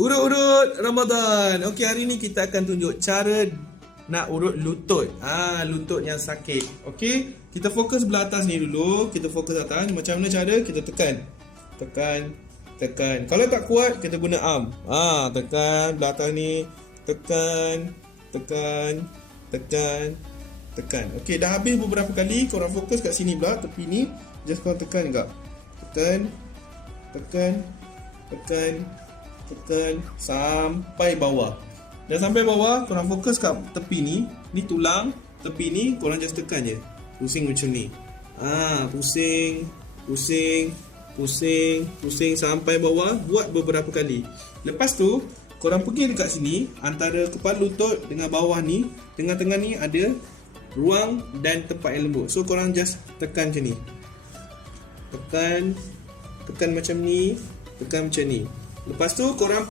Urut-urut Ramadan. Okey, hari ni kita akan tunjuk cara nak urut lutut. Ah, lutut yang sakit. Okey, kita fokus belah atas ni dulu. Kita fokus atas. Macam mana cara? Kita tekan. Tekan, tekan. Kalau tak kuat, kita guna arm. Ah, tekan belah atas ni. Tekan, tekan, tekan, tekan. Okey, dah habis beberapa kali. Korang fokus kat sini pula, tepi ni. Just korang tekan juga. Tekan, tekan, tekan, tekan sampai bawah. Dah sampai bawah, korang fokus kat tepi ni. Ni tulang, tepi ni korang just tekan je. Pusing macam ni. Ah, pusing, pusing, pusing, pusing sampai bawah. Buat beberapa kali. Lepas tu, korang pergi dekat sini, antara kepala lutut dengan bawah ni, tengah-tengah ni ada ruang dan tempat yang lembut. So korang just tekan macam ni. Tekan, tekan macam ni, tekan macam ni. Lepas tu korang